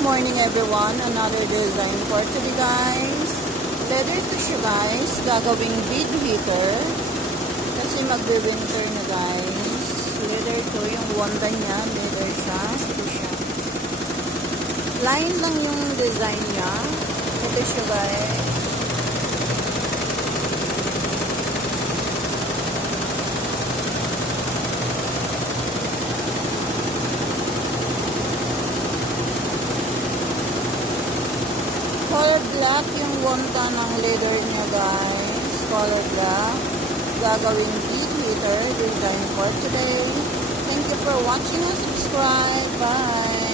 Good morning everyone. Another design for today guys. Leather to siya guys. Gagawing bead heater. Kasi magbe-winter na guys. Leather to. Yung wanda niya. Leather siya. Ito siya. Line lang yung design niya. Ito siya guys. Color black yung wanta ng leather niya guys. Color black. Gagawing bead heater. Design for today. Thank you for watching and subscribe. Bye!